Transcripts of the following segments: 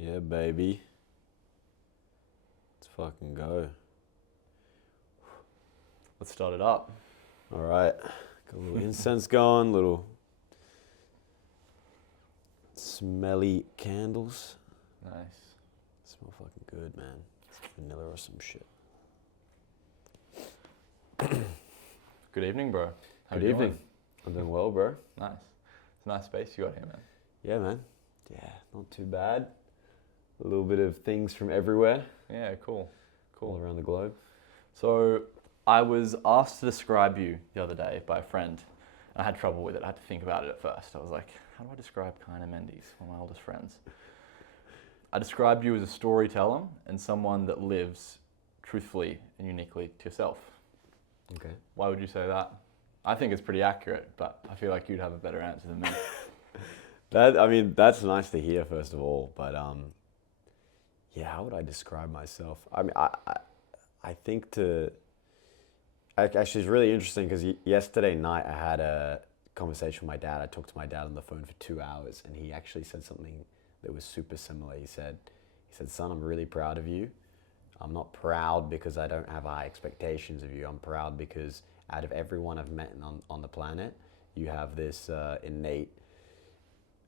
Yeah, baby. Let's fucking go. Let's start it up. All right. Got a little incense going, little smelly candles. Nice. Smell fucking good, man. It's vanilla or some shit. Good evening, bro. How Good you evening. doing? I'm doing well, bro. Nice. It's a nice space you got here, man. Yeah, man. Yeah, not too bad. A little bit of things from everywhere, Yeah, cool. all Cool. around the globe. So I was asked to describe you the other day by a friend. I had trouble with it. I had to think about it at first. I was like, how do I describe Caina Mendes, one of my oldest friends? I described you as a storyteller and someone that lives truthfully and uniquely to yourself. Okay. Why would you say that? I think it's pretty accurate, but I feel like you'd have a better answer than me. That's nice to hear, first of all. But yeah, how would I describe myself? I think actually, it's really interesting because yesterday night I had a conversation with my dad. I talked to my dad on the phone for 2 hours, and he actually said something that was super similar. He said, son, I'm really proud of you. I'm not proud because I don't have high expectations of you. I'm proud because out of everyone I've met on the planet, you have this innate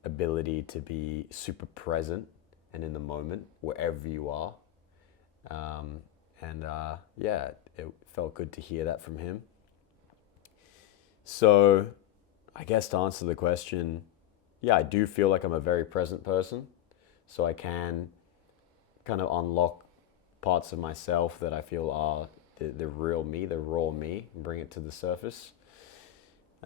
ability to be super present and in the moment wherever you are. Yeah, it felt good to hear that from him. So I guess to answer the question, yeah, I do feel like I'm a very present person. So I can kind of unlock parts of myself that I feel are the real me, the raw me, and bring it to the surface.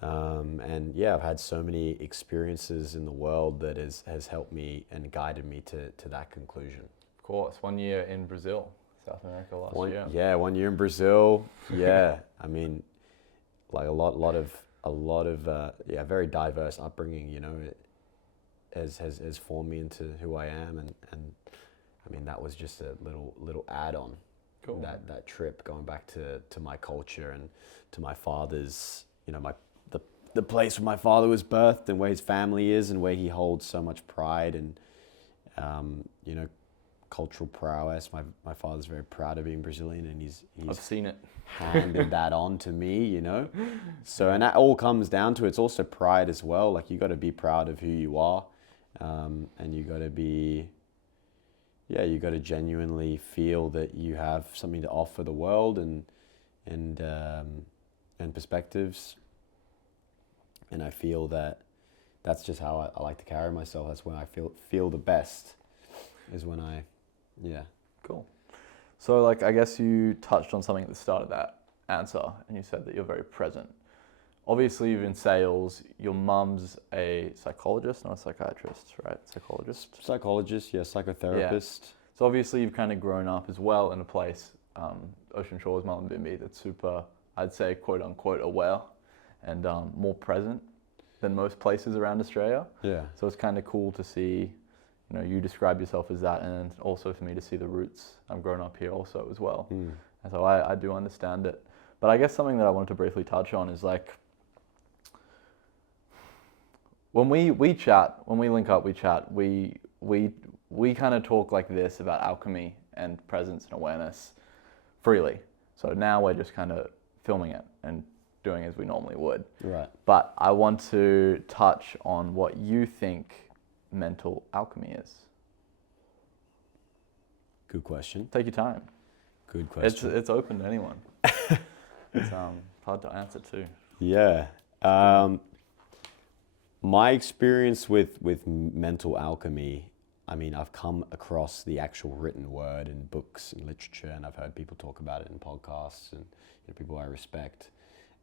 And yeah, I've had so many experiences in the world that has helped me and guided me to that conclusion. Of course, 1 year in Brazil, South America last year. Yeah, 1 year in Brazil. Yeah, I mean, like a lot of very diverse upbringing. You know, it has formed me into who I am, and I mean that was just a little add-on. Cool. That trip, going back to my culture and to my father's, the place where my father was birthed and where his family is and where he holds so much pride and cultural prowess. My father's very proud of being Brazilian, and he's I've seen it. handed that on to me, So, and that all comes down to, it's also pride as well. Like, you got to be proud of who you are, and you got to genuinely feel that you have something to offer the world and perspectives. And I feel that that's just how I like to carry myself. That's when I feel the best, is when yeah. Cool. So, like, I guess you touched on something at the start of that answer, and you said that you're very present. Obviously, you're in sales. Your mum's a psychologist, not a psychiatrist, right? Psychologist, yeah, psychotherapist. Yeah. So obviously, you've kind of grown up as well in a place, Ocean Shores, Mullumbimby, that's super, I'd say, quote unquote, aware and more present than most places around Australia. Yeah. So it's kind of cool to see, you describe yourself as that, and also for me to see the roots. I've grown up here also as well. Mm. And so I do understand it. But I guess something that I wanted to briefly touch on is, like, when we chat, when we link up, we chat, we kind of talk like this about alchemy and presence and awareness freely. So now we're just kind of filming it and doing as we normally would. Right. But I want to touch on what you think mental alchemy is. Good question. Take your time. Good question. It's open to anyone. It's hard to answer too. Yeah. My experience with mental alchemy, I mean, I've come across the actual written word in books and literature, and I've heard people talk about it in podcasts and people I respect.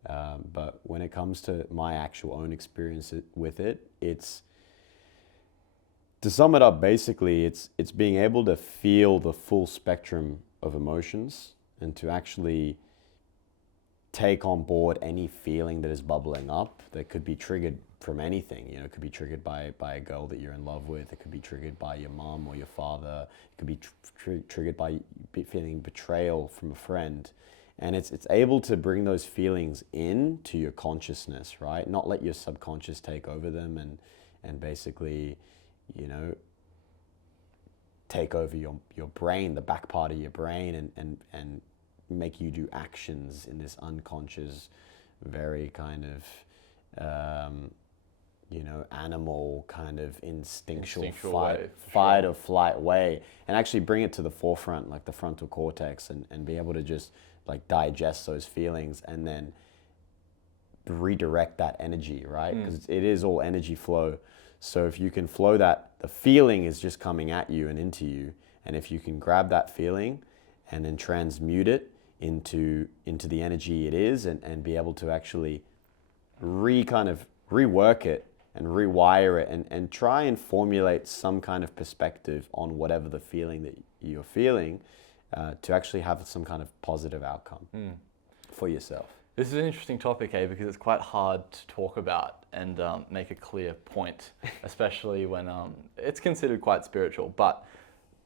But when it comes to my actual own experience with it, it's, to sum it up, basically, it's being able to feel the full spectrum of emotions and to actually take on board any feeling that is bubbling up that could be triggered from anything. It could be triggered by a girl that you're in love with. It could be triggered by your mom or your father. It could be triggered by feeling betrayal from a friend. And it's able to bring those feelings into your consciousness, right? Not let your subconscious take over them and basically, take over your brain, the back part of your brain, and make you do actions in this unconscious, very kind of, animal kind of instinctual fight or flight way, and actually bring it to the forefront, like the frontal cortex, and be able to just like digest those feelings and then redirect that energy, right? Because it is all energy flow. So if you can flow that, the feeling is just coming at you and into you, and if you can grab that feeling and then transmute it into the energy it is, and be able to actually rework it and rewire it, and try and formulate some kind of perspective on whatever the feeling that you're feeling, to actually have some kind of positive outcome for yourself. This is an interesting topic, because it's quite hard to talk about and make a clear point, especially when it's considered quite spiritual. But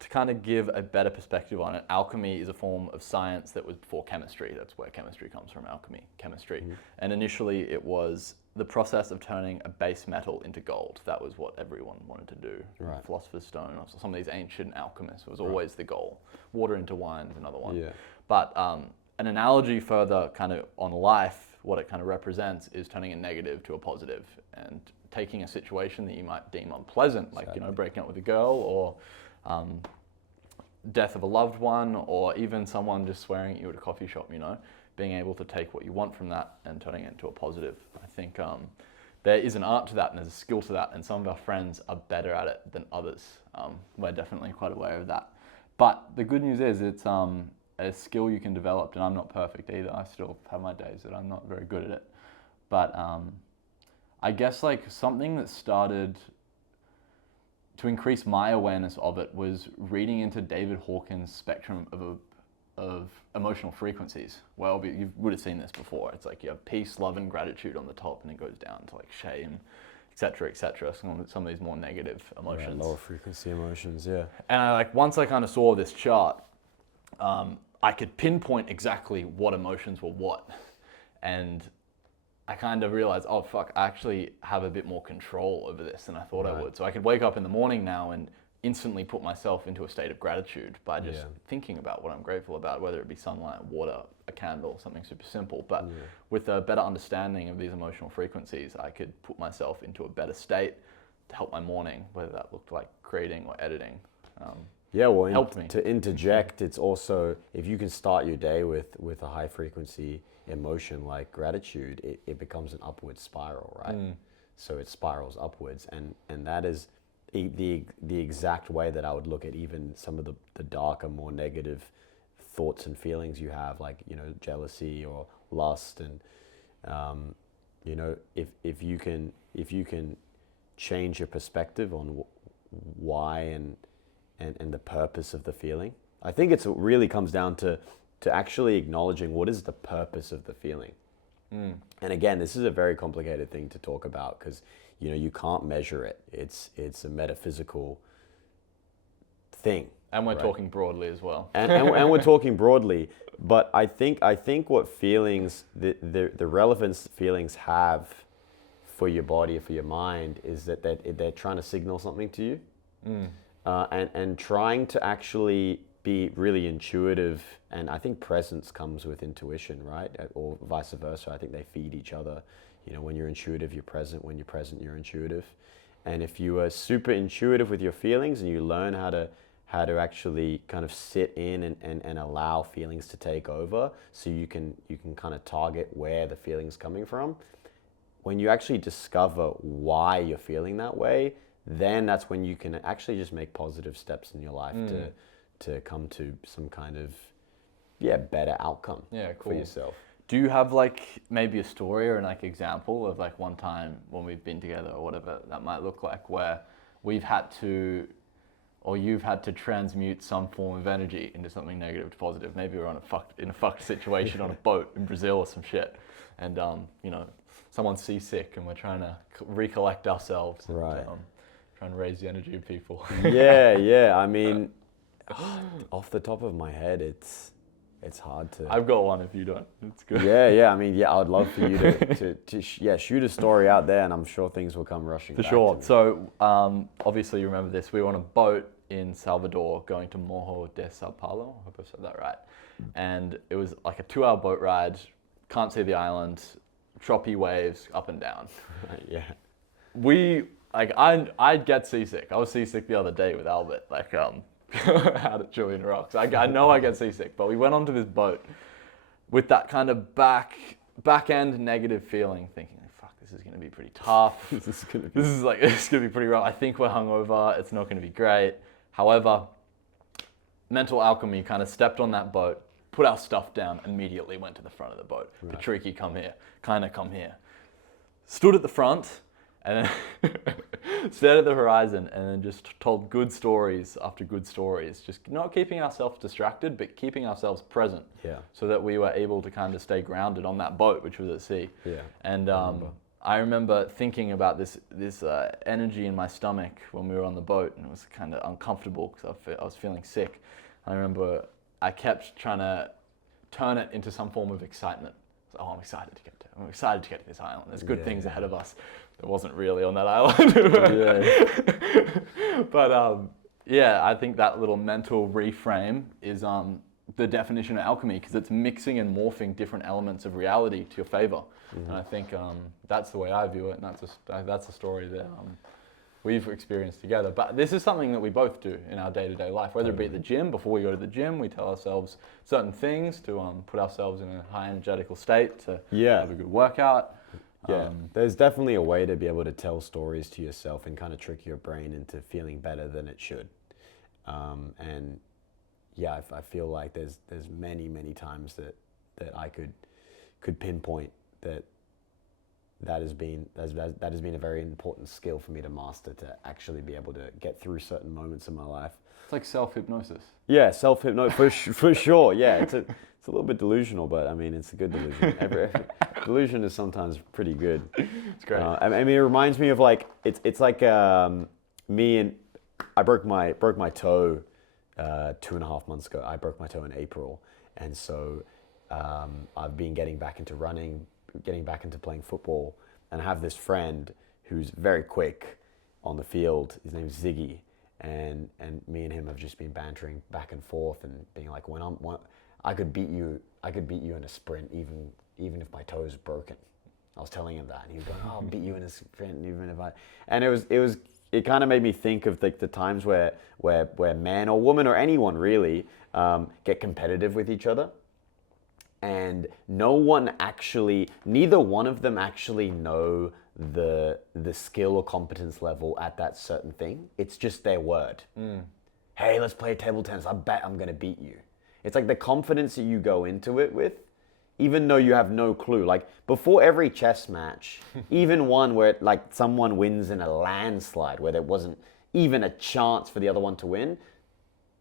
to kind of give a better perspective on it, alchemy is a form of science that was before chemistry. That's where chemistry comes from, alchemy, chemistry. And initially it was the process of turning a base metal into gold. That was what everyone wanted to do. Right. Philosopher's Stone, or some of these ancient alchemists, was always the goal. Water into wine is another one. Yeah. But an analogy further kind of on life, what it kind of represents is turning a negative to a positive, and taking a situation that you might deem unpleasant, like, breaking up with a girl, or death of a loved one, or even someone just swearing at you at a coffee shop, being able to take what you want from that and turning it into a positive. I think there is an art to that, and there's a skill to that, and some of our friends are better at it than others. We're definitely quite aware of that. But the good news is it's a skill you can develop, and I'm not perfect either. I still have my days that I'm not very good at it. But I guess like something that started to increase my awareness of it was reading into David Hawkins' spectrum of emotional frequencies. Well, you would have seen this before. It's like you have peace, love, and gratitude on the top, and it goes down to like shame, etc., etc. Some of these more negative emotions. Lower frequency emotions, yeah. And once I kind of saw this chart, I could pinpoint exactly what emotions were what. And I kind of realized, oh fuck, I actually have a bit more control over this than I thought I would. So I could wake up in the morning now and instantly put myself into a state of gratitude by just thinking about what I'm grateful about, whether it be sunlight, water, a candle, something super simple. But with a better understanding of these emotional frequencies, I could put myself into a better state to help my morning, whether that looked like creating or editing. Helped me. To interject, it's also, if you can start your day with a high frequency emotion like gratitude, it becomes an upward spiral, right? So it spirals upwards, and that is the exact way that I would look at even some of the darker, more negative thoughts and feelings you have, like jealousy or lust, and if you can change your perspective on why and the purpose of the feeling. I think it really comes down to actually acknowledging what is the purpose of the feeling. And again, this is a very complicated thing to talk about, because you can't measure it. It's a metaphysical thing. And we're talking broadly as well. And we're talking broadly, but I think what feelings, the relevance feelings have for your body, for your mind, is that they're trying to signal something to you. And trying to actually be really intuitive, and I think presence comes with intuition, right? Or vice versa. I think they feed each other. When you're intuitive, you're present. When you're present, you're intuitive. And if you are super intuitive with your feelings, and you learn how to actually kind of sit in and allow feelings to take over, so you can kind of target where the feeling's coming from. When you actually discover why you're feeling that way, then that's when you can actually just make positive steps in your life to come to some kind of better outcome for yourself. Do you have maybe a story or an example of one time when we've been together, or whatever that might look like, where we've had to, or you've had to transmute some form of energy into something negative to positive? Maybe we're in a fucked situation on a boat in Brazil or some shit, and someone's seasick and we're trying to recollect ourselves. Right. And, trying to raise the energy of people. Yeah. I mean, off the top of my head, it's hard to. I've got one if you don't. It's good. Yeah. I mean, I'd love for you to shoot a story out there, and I'm sure things will come rushing. For sure. So obviously you remember this. We were on a boat in Salvador going to Morro de Sao Paulo. I hope I said that right. And it was like a 2-hour boat ride. Can't see the island. Choppy waves up and down. Yeah. I'd get seasick. I was seasick the other day with Albert, out at Julian Rocks. I know I get seasick, but we went onto this boat with that kind of back end negative feeling, thinking, fuck, this is going to be pretty tough. This is going to be pretty rough. I think we're hungover. It's not going to be great. However, mental alchemy kind of stepped on that boat, put our stuff down, immediately went to the front of the boat. Right. Patricky, come here. Kaina, come here. Stood at the front and then stared at the horizon and then just told good stories after good stories. Just not keeping ourselves distracted, but keeping ourselves present. Yeah. So that we were able to kind of stay grounded on that boat, which was at sea. Yeah. And I remember thinking about this energy in my stomach when we were on the boat, and it was kind of uncomfortable because I was feeling sick. I remember I kept trying to turn it into some form of excitement. So, I'm excited to get to this island. There's good things ahead of us. There wasn't really on that island. But I think that little mental reframe is the definition of alchemy, because it's mixing and morphing different elements of reality to your favor. And I think that's the way I view it, and that's a story that we've experienced together. But this is something that we both do in our day-to-day life, whether it be at the gym. Before we go to the gym, we tell ourselves certain things to put ourselves in a high energetical state to have a good workout. Yeah, there's definitely a way to be able to tell stories to yourself and kind of trick your brain into feeling better than it should. And yeah, I feel like there's many times that I could pinpoint that has been a very important skill for me to master, to actually be able to get through certain moments in my life. It's like self-hypnosis. Yeah, self-hypnosis for sure. Yeah, it's a little bit delusional, but I mean, it's a good delusion. Every delusion is sometimes pretty good. It's great. I mean, it reminds me of like it's like me and I broke my toe 2.5 months ago. I broke my toe in April, and so I've been getting back into running, getting back into playing football, and I have this friend who's very quick on the field. His name's Ziggy, and me and him have just been bantering back and forth and being like, I could beat you in a sprint even if my toe is broken. I was telling him that, and he was going, "Oh, I'll beat you in a sprint even if I." And it kind of made me think of like the times where man or woman or anyone really get competitive with each other. And neither one of them actually know the skill or competence level at that certain thing. It's just their word. Hey, let's play table tennis. I bet I'm going to beat you. It's like the confidence that you go into it with, even though you have no clue. Like before every chess match, even one where like someone wins in a landslide, where there wasn't even a chance for the other one to win,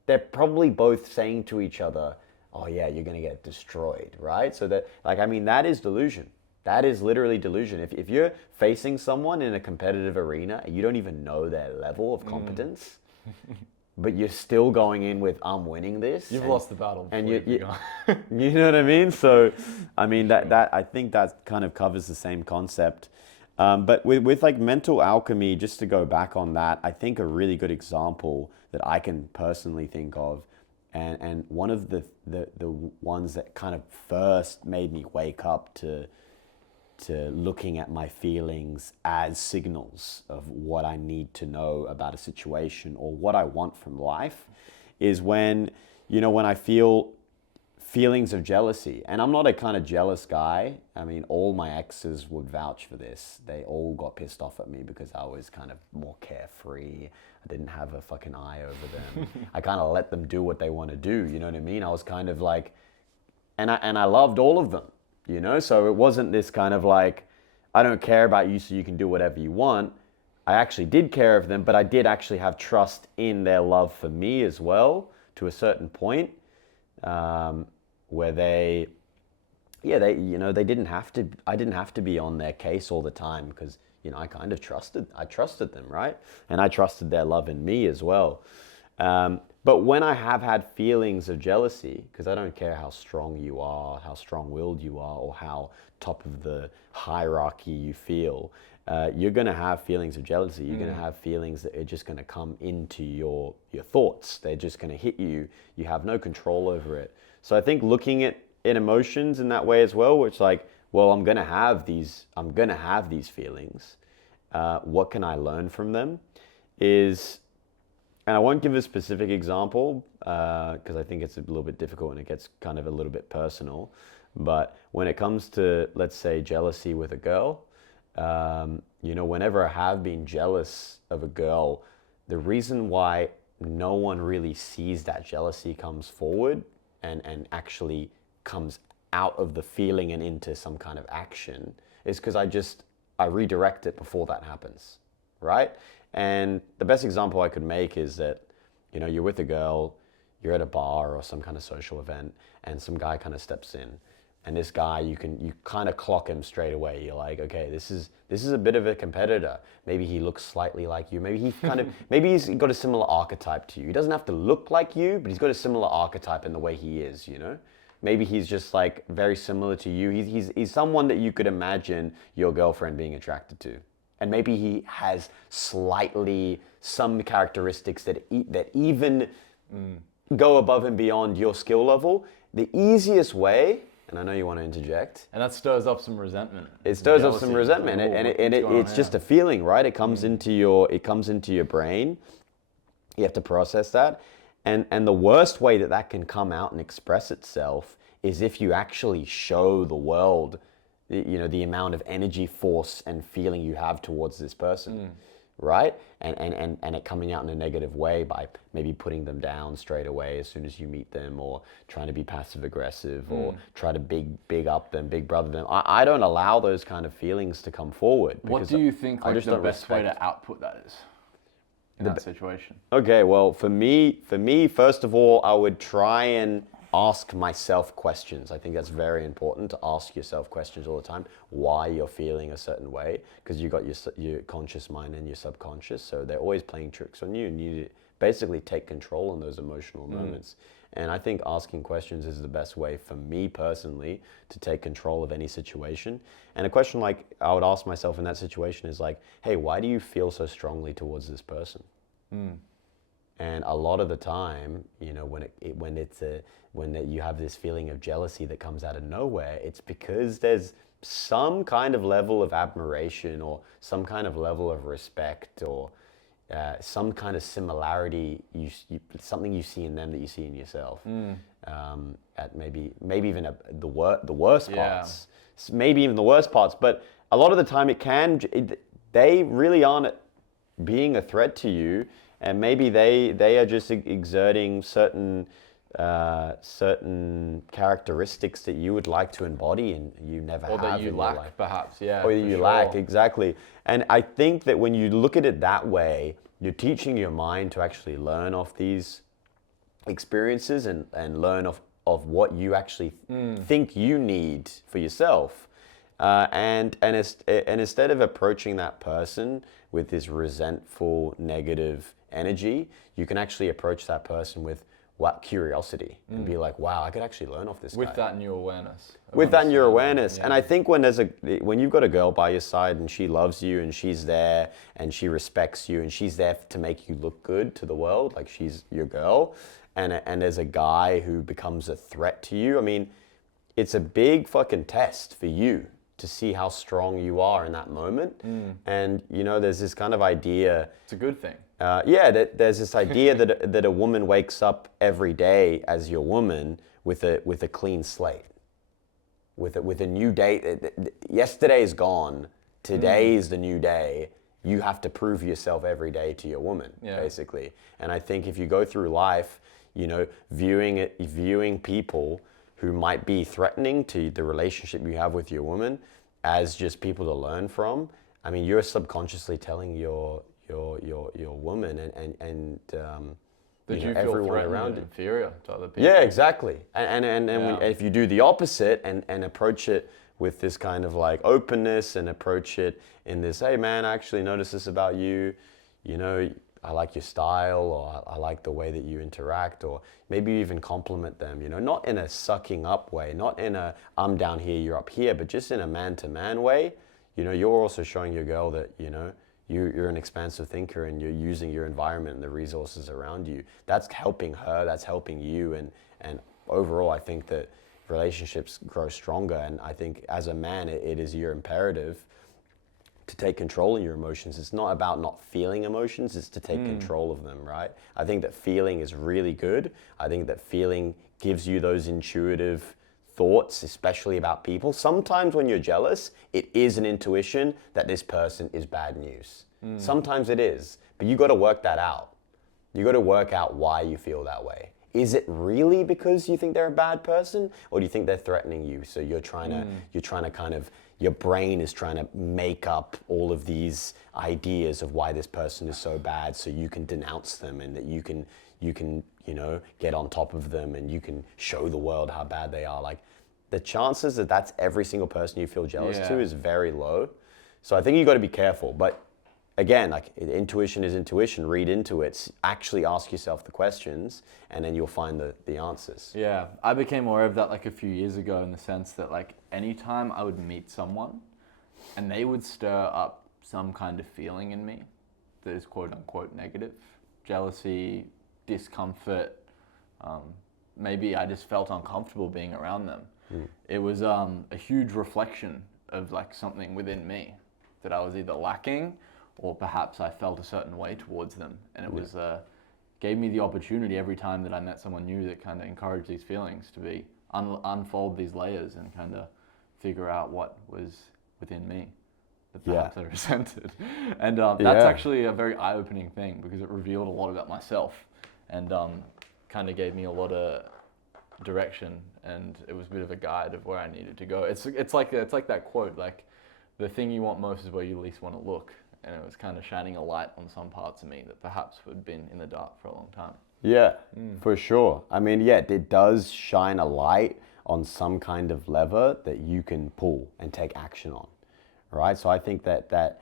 they're probably both saying to each other, oh yeah, you're going to get destroyed, right? So that, like, I mean, that is delusion. That is literally delusion. If you're facing someone in a competitive arena and you don't even know their level of competence, but you're still going in with, I'm winning this. You've lost the battle. And you know what I mean? So, I mean, that I think that kind of covers the same concept. But with like mental alchemy, just to go back on that, I think a really good example that I can personally think of, and one of the ones that kind of first made me wake up to looking at my feelings as signals of what I need to know about a situation or what I want from life, is when I feel feelings of jealousy. And I'm not a kind of jealous guy. I mean, all my exes would vouch for this. They all got pissed off at me because I was kind of more carefree. I didn't have a fucking eye over them. I kind of let them do what they want to do, you know what I mean? I was kind of like, and I loved all of them, so it wasn't this kind of like, I don't care about you so you can do whatever you want. I actually did care of them, but I did actually have trust in their love for me as well, to a certain point, where they didn't have to, I didn't have to be on their case all the time, because I kind of trusted them, right? And I trusted their love in me as well. But when I have had feelings of jealousy, because I don't care how strong you are, how strong-willed you are, or how top of the hierarchy you feel, you're going to have feelings of jealousy. You're going to have feelings that are just going to come into your thoughts. They're just going to hit you. You have no control over it. So I think looking at emotions in that way as well, which like, well, I'm going to have these feelings. What can I learn from them? And I won't give a specific example because I think it's a little bit difficult and it gets kind of a little bit personal. But when it comes to, let's say, jealousy with a girl, whenever I have been jealous of a girl, the reason why no one really sees that jealousy comes forward and actually comes out of the feeling and into some kind of action is because I redirect it before that happens, right? And the best example I could make is that, you're with a girl, you're at a bar or some kind of social event, and some guy kind of steps in. And this guy, you kind of clock him straight away. You're like, okay, this is a bit of a competitor. Maybe he looks slightly like you. Maybe maybe he's got a similar archetype to you. He doesn't have to look like you, but he's got a similar archetype in the way he is, Maybe he's just like very similar to you. He's someone that you could imagine your girlfriend being attracted to. And maybe he has slightly some characteristics that even go above and beyond your skill level. The easiest way, and I know you want to interject. And that stirs up some resentment. It stirs up some resentment, it's just a feeling, right? It comes into your brain. You have to process that, and the worst way that can come out and express itself is if you actually show the world, the amount of energy, force, and feeling you have towards this person. Right? And it coming out in a negative way by maybe putting them down straight away as soon as you meet them, or trying to be passive aggressive, or try to big up them, big brother them. I don't allow those kind of feelings to come forward. What do you think the best way to output that is in that situation? Okay, well, for me, first of all, I would try and ask myself questions. I think that's very important, to ask yourself questions all the time. Why you're feeling a certain way, because you got your conscious mind and your subconscious, so they're always playing tricks on you, and you need to basically take control in those emotional moments. And I think asking questions is the best way for me personally to take control of any situation. And a question like I would ask myself in that situation is like, hey, why do you feel so strongly towards this person? And a lot of the time, when you have this feeling of jealousy that comes out of nowhere, it's because there's some kind of level of admiration or some kind of level of respect or some kind of similarity, something you see in them that you see in yourself. At maybe even the worst parts, maybe even the worst parts. But a lot of the time, they really aren't being a threat to you. And maybe they are just exerting certain characteristics that you would like to embody and you never have. Or that you lack, perhaps, yeah. Or that you lack, exactly. And I think that when you look at it that way, you're teaching your mind to actually learn off these experiences and learn of what you actually think you need for yourself. And instead of approaching that person with this resentful, negative energy, you can actually approach that person with curiosity and be like, wow, I could actually learn off this guy. With that new awareness. Yeah. And I think when you've got a girl by your side and she loves you and she's there and she respects you and she's there to make you look good to the world, like she's your girl, and there's a guy who becomes a threat to you, I mean, it's a big fucking test for you to see how strong you are in that moment. And there's this kind of idea. It's a good thing. There's this idea that a woman wakes up every day as your woman with a clean slate, with a new day. Yesterday is gone. Today is the new day. You have to prove yourself every day to your woman, basically. And I think if you go through life, viewing people who might be threatening to the relationship you have with your woman as just people to learn from, I mean, you're subconsciously telling your woman and that you feel everyone around you inferior to other people. Yeah, exactly. And if you do the opposite and approach it with this kind of like openness and approach it in this, hey man, I actually noticed this about you, I like your style, or I like the way that you interact, or maybe you even compliment them, not in a sucking up way, not in a I'm down here, you're up here, but just in a man-to-man way. you're also showing your girl that, you're an expansive thinker and you're using your environment and the resources around you. That's helping her, that's helping you. And overall, I think that relationships grow stronger. And I think as a man, it is your imperative to take control of your emotions. It's not about not feeling emotions, it's to take control of them, right? I think that feeling is really good. I think that feeling gives you those intuitive thoughts, especially about people. Sometimes when you're jealous, it is an intuition that this person is bad news. Sometimes it is, but you got to work that out. You got to work out why you feel that way. Is it really because you think they're a bad person, or do you think they're threatening you? So you're trying to kind of, your brain is trying to make up all of these ideas of why this person is so bad, so you can denounce them and that you can get on top of them and you can show the world how bad they are. Like, the chances that that's every single person you feel jealous to is very low. So I think you got to be careful. But again, like, intuition is intuition. Read into it. Actually ask yourself the questions, and then you'll find the answers. Yeah, I became aware of that like a few years ago, in the sense that, like, anytime I would meet someone and they would stir up some kind of feeling in me that is quote unquote negative, jealousy, discomfort, maybe I just felt uncomfortable being around them. It was a huge reflection of like something within me that I was either lacking, or perhaps I felt a certain way towards them. And it was gave me the opportunity every time that I met someone new that kind of encouraged these feelings to be unfold these layers and kind of figure out what was within me that perhaps I resented. And that's actually a very eye-opening thing, because it revealed a lot about myself and kind of gave me a lot of direction, and it was a bit of a guide of where I needed to go. It's like that quote, like, the thing you want most is where you least want to look. And it was kind of shining a light on some parts of me that perhaps had been in the dark for a long time. Yeah, for sure. I mean, yeah, it does shine a light on some kind of lever that you can pull and take action on, right? So I think that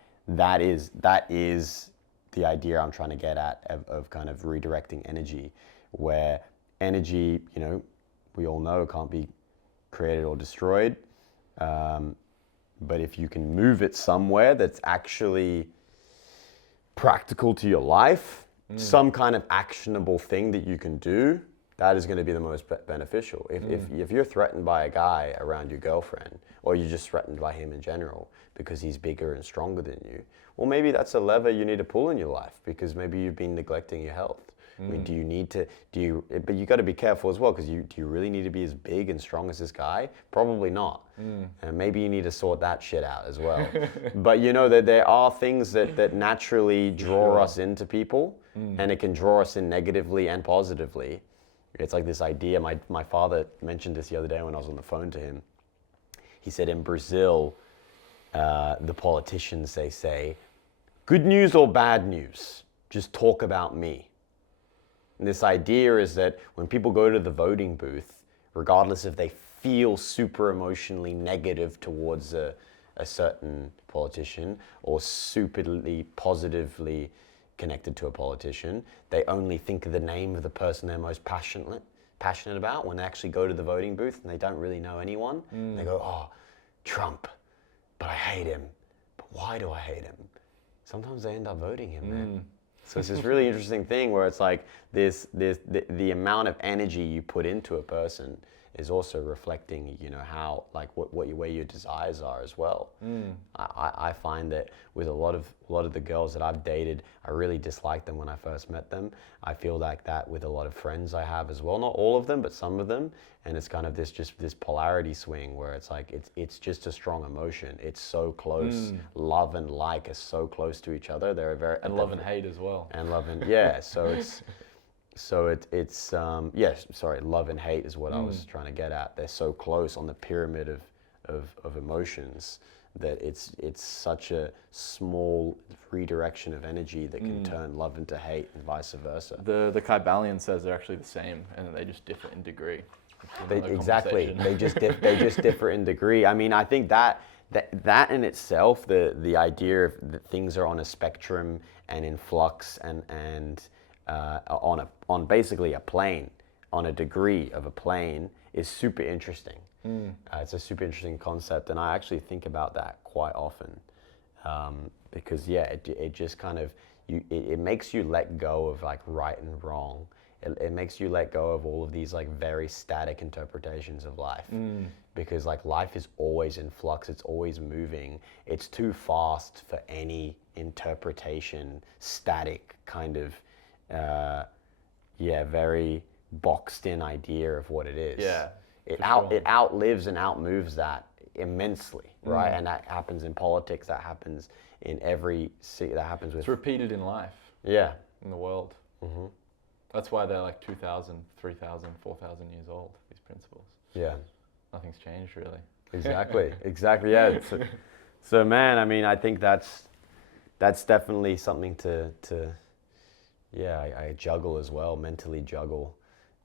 is the idea I'm trying to get at of kind of redirecting energy, where energy, we all know, can't be created or destroyed. But if you can move it somewhere that's actually practical to your life, some kind of actionable thing that you can do, that is going to be the most beneficial. If you're threatened by a guy around your girlfriend, or you're just threatened by him in general because he's bigger and stronger than you, well, maybe that's a lever you need to pull in your life, because maybe you've been neglecting your health. I mean, but you got to be careful as well, because do you really need to be as big and strong as this guy? Probably not. And maybe you need to sort that shit out as well. But that there are things that naturally draw us into people, and it can draw us in negatively and positively. It's like this idea, my father mentioned this the other day when I was on the phone to him. He said in Brazil, the politicians, they say, good news or bad news, just talk about me. And this idea is that when people go to the voting booth, regardless if they feel super emotionally negative towards a certain politician or superly positively connected to a politician, they only think of the name of the person they're most passionate about when they actually go to the voting booth and they don't really know anyone. They go, oh, Trump, but I hate him. But why do I hate him? Sometimes they end up voting him, man. So it's this really interesting thing where it's like the amount of energy you put into a person is also reflecting, how, like, where your desires are as well. I find that with a lot of the girls that I've dated, I really disliked them when I first met them. I feel like that with a lot of friends I have as well. Not all of them, but some of them. And it's kind of this polarity swing where it's like it's just a strong emotion. It's so close. Love and like are so close to each other. Love and hate as well. And love and love and hate is what I was trying to get at. They're so close on the pyramid of emotions that it's such a small redirection of energy that can turn love into hate and vice versa. The Kybalion says they're actually the same, and they just differ in degree. Exactly. They just differ in degree. I mean, I think that in itself, the idea of that things are on a spectrum and in flux and on basically a plane, on a degree of a plane, is super interesting. It's a super interesting concept, and I actually think about that quite often, because it just kind of it makes you let go of like right and wrong. It makes you let go of all of these like very static interpretations of life, because like life is always in flux. It's always moving. It's too fast for any interpretation, static kind of, very boxed in idea of what it is. Yeah. It outlives and outmoves that immensely, right? And that happens in politics. That happens in that happens with. It's repeated in life. Yeah. In the world. Mm-hmm. That's why they're like 2,000, 3,000, 4,000 years old, these principles. Yeah. Nothing's changed really. Exactly. Yeah. So man, I mean, I think that's definitely something to I juggle as well, mentally juggle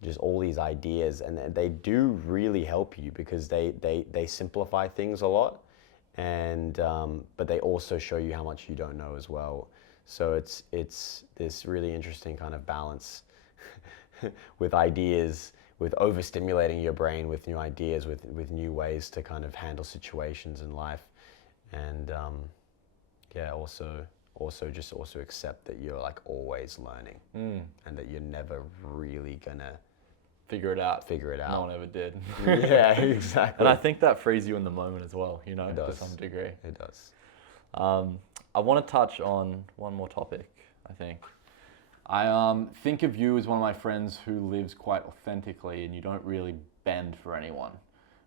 just all these ideas, and they do really help you because they simplify things a lot, and but they also show you how much you don't know as well. So it's this really interesting kind of balance with ideas, with overstimulating your brain with new ideas, with new ways to kind of handle situations in life, and also accept that you're like always learning, and that you're never really gonna figure it out. No one ever did. Yeah, exactly. And I think that frees you in the moment as well, It does. to some degree. It does. I want to touch on one more topic, I think. I think of you as one of my friends who lives quite authentically, and you don't really bend for anyone,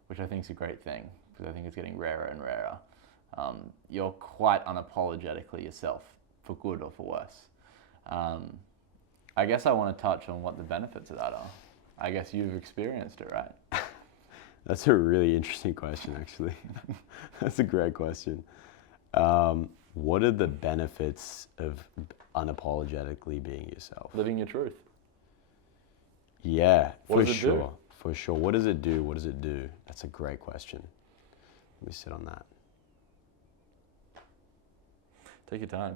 which I think is a great thing, because I think it's getting rarer and rarer. You're quite unapologetically yourself, for good or for worse. I guess I want to touch on what the benefits of that are. I guess you've experienced it, right? That's a really interesting question, actually. That's a great question. What are the benefits of unapologetically being yourself? Living your truth. Yeah, for sure. Do? For sure. What does it do? What does it do? That's a great question. Let me sit on that. Take your time.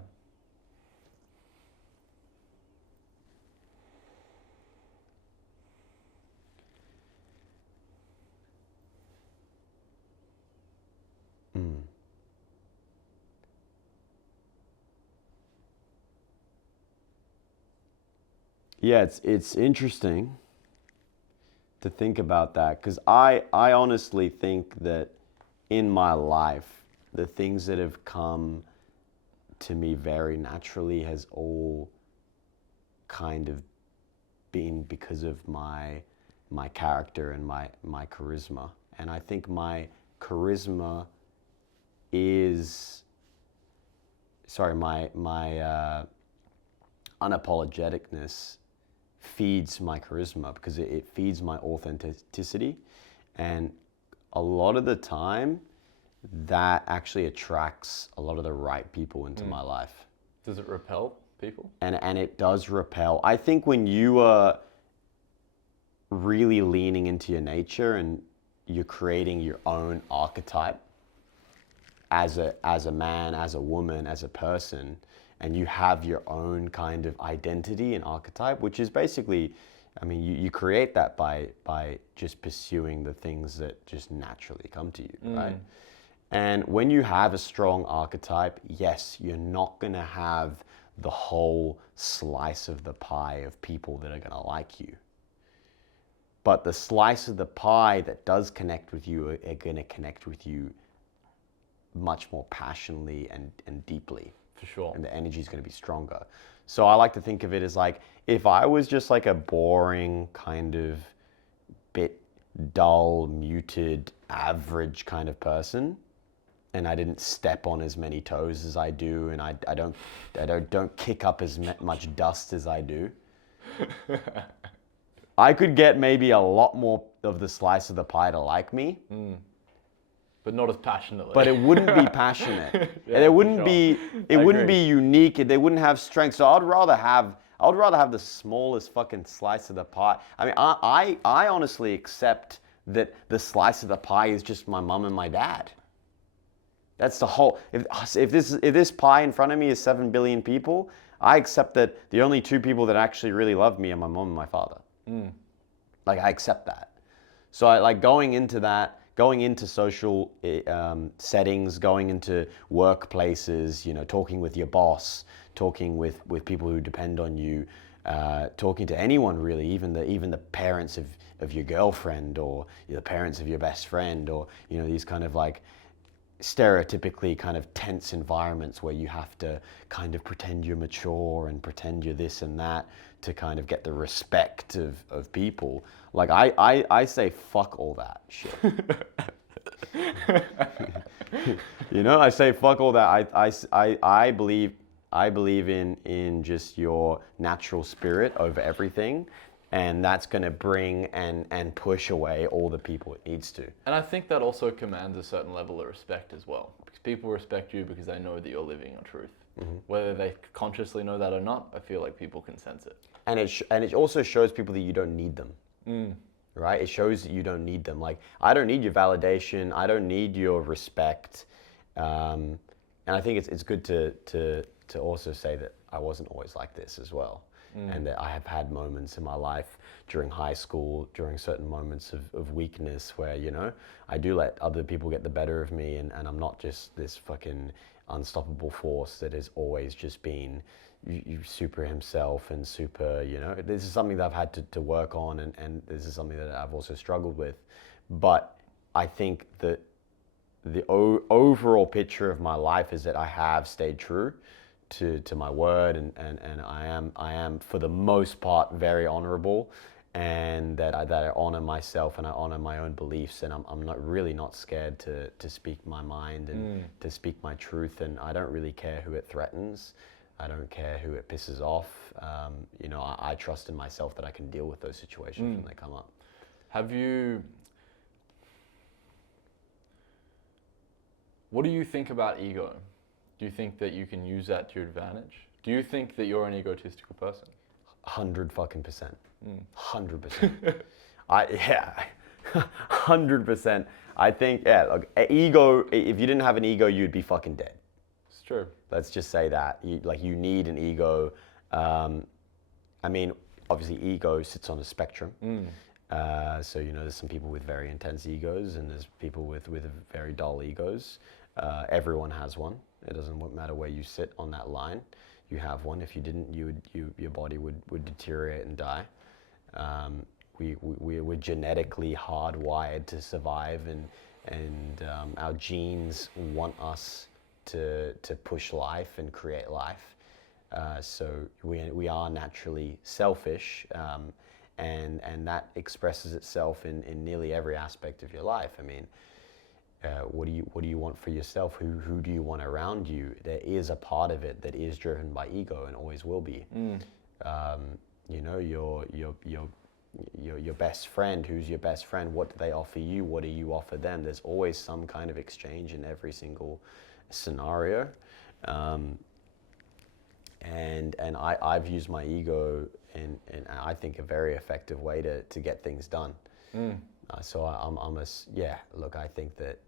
Yeah, it's interesting to think about that, because I honestly think that in my life, the things that have come to me very naturally has all kind of been because of my character and my charisma. And I think my charisma is, my unapologeticness feeds my charisma, because it feeds my authenticity, and a lot of the time that actually attracts a lot of the right people into my life. Does it repel people? And it does repel. I think when you are really leaning into your nature and you're creating your own archetype as a man, as a woman, as a person, and you have your own kind of identity and archetype, which is basically, I mean, you create that by just pursuing the things that just naturally come to you, right? And when you have a strong archetype, yes, you're not going to have the whole slice of the pie of people that are going to like you. But the slice of the pie that does connect with you are going to connect with you much more passionately and deeply. For sure. And the energy is going to be stronger. So I like to think of it as like, if I was just like a boring kind of bit dull, muted, average kind of person, and I didn't step on as many toes as I do, and I don't kick up as much dust as I do, I could get maybe a lot more of the slice of the pie to like me. But not as passionately. But it wouldn't be passionate. Yeah, and it wouldn't sure. be unique. They wouldn't have strength. So I'd rather have the smallest fucking slice of the pie. I mean, I honestly accept that the slice of the pie is just my mom and my dad. That's the whole. If this pie in front of me is 7 billion people, I accept that the only 2 people that actually really love me are my mom and my father. Like, I accept that. So I like going into that going into social settings, going into workplaces, talking with your boss, talking with people who depend on you, talking to anyone really, even the parents of your girlfriend, or the parents of your best friend, or these kind of like stereotypically kind of tense environments where you have to kind of pretend you're mature and pretend you're this and that to kind of get the respect of people. Like I say fuck all that shit. I say fuck all that. I believe in just your natural spirit over everything, and that's going to bring and push away all the people it needs to. And I think that also commands a certain level of respect as well, because people respect you because they know that you're living your truth. Mm-hmm. Whether they consciously know that or not, I feel like people can sense it. And it also shows people that you don't need them. Right? It shows that you don't need them. Like, I don't need your validation. I don't need your respect. And I think it's good to also say that I wasn't always like this as well. And that I have had moments in my life during high school, during certain moments of weakness where, I do let other people get the better of me, and I'm not just this fucking unstoppable force that has always just been super himself and super, this is something that I've had to work on, and this is something that I've also struggled with. But I think that the overall picture of my life is that I have stayed true to my word, and I am for the most part very honorable, and that I honor myself and I honor my own beliefs, and I'm not scared to speak my mind and to speak my truth, and I don't really care who it threatens. I don't care who it pisses off. I trust in myself that I can deal with those situations when they come up. What do you think about ego? Do you think that you can use that to your advantage? Do you think that you're an egotistical person? 100%. 100%. 100%. I think, look, ego, if you didn't have an ego, you'd be fucking dead. It's true. Let's just say that. You need an ego. Obviously ego sits on a spectrum. So, there's some people with very intense egos, and there's people with very dull egos. Everyone has one. It doesn't matter where you sit on that line. You have one. If you didn't, your body would deteriorate and die. We're genetically hardwired to survive, and our genes want us to push life and create life. So we are naturally selfish, and that expresses itself in nearly every aspect of your life. I mean, what do you want for yourself? Who do you want around you? There is a part of it that is driven by ego and always will be. Your best friend. Who's your best friend? What do they offer you? What do you offer them? There's always some kind of exchange in every single scenario. And I've used my ego in I think a very effective way to get things done. So I think that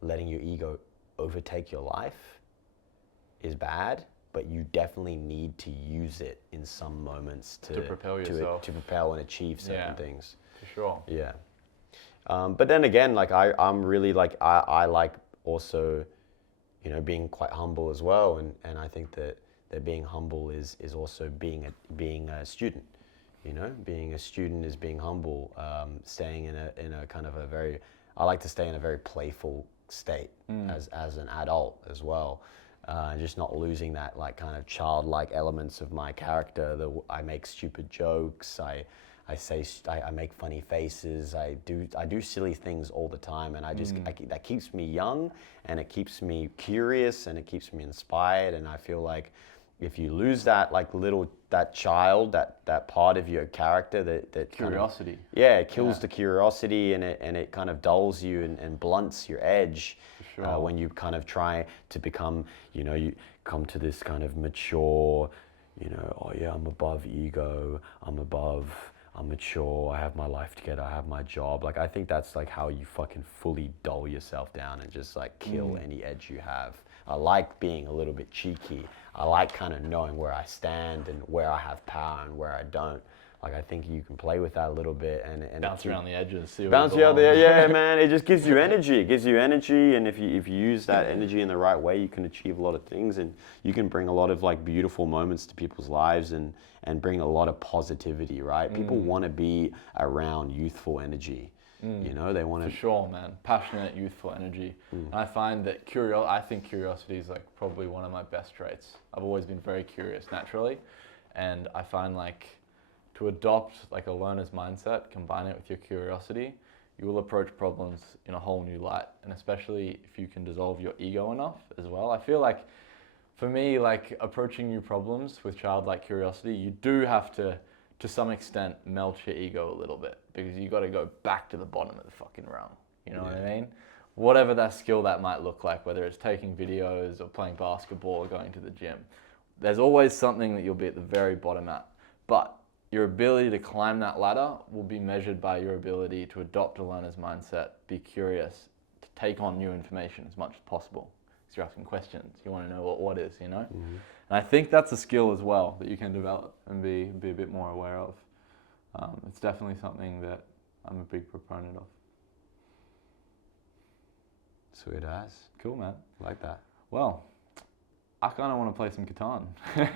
letting your ego overtake your life is bad, but you definitely need to use it in some moments to propel yourself, to propel and achieve certain things. For sure. Yeah. But then again, like I'm really like I like also, being quite humble as well, and I think that being humble is also being a student. Being a student is being humble. Staying in a kind of I like to stay in a very playful state as an adult as well. Just not losing that like kind of childlike elements of my character. I make stupid jokes. I make funny faces. I do silly things all the time, and that keeps me young, and it keeps me curious, and it keeps me inspired. And I feel like if you lose that child, that part of your character, that curiosity. It kills the curiosity, and it kind of dulls you and blunts your edge. For sure. When you kind of try to become, you come to this kind of mature, I'm above ego, I'm mature, I have my life together, I have my job. Like, I think that's like how you fucking fully dull yourself down and just like kill any edge you have. I like being a little bit cheeky. I like kind of knowing where I stand and where I have power and where I don't. Like I think you can play with that a little bit and Bounce around the edges, see bounce you out there, yeah, man. It just gives you energy. It gives you energy, and if you use that energy in the right way, you can achieve a lot of things, and you can bring a lot of like beautiful moments to people's lives, and bring a lot of positivity, right? People want to be around youthful energy. You know, they want to. For sure, man. Passionate, youthful energy. And I find that I think curiosity is like probably one of my best traits. I've always been very curious naturally, and I find like to adopt like a learner's mindset, combine it with your curiosity, you will approach problems in a whole new light. And especially if you can dissolve your ego enough as well. I feel like for me, like approaching new problems with childlike curiosity, you do have to some extent melt your ego a little bit, because you got to go back to the bottom of the fucking rung. You know what I mean? Whatever that skill that might look like, whether it's taking videos or playing basketball or going to the gym, there's always something that you'll be at the very bottom at. But your ability to climb that ladder will be measured by your ability to adopt a learner's mindset, be curious, to take on new information as much as possible. Because you're asking questions, you want to know what is, you know? And I think that's a skill as well that you can develop and be a bit more aware of. It's definitely something that I'm a big proponent of. Sweet ass. Cool, man. Like that. Well, I kind of want to play some Catan.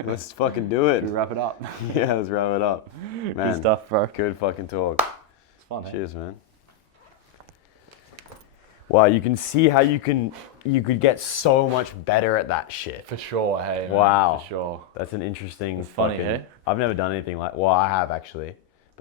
Let's fucking do it. Should we wrap it up? Yeah, let's wrap it up. Man, good stuff, bro. Good fucking talk. It's fun, Cheers, man. Wow, you can see how you could get so much better at that shit. For sure, hey. Man, wow. For sure. That's an interesting. It's funny, eh? I've never done anything like. Well, I have actually.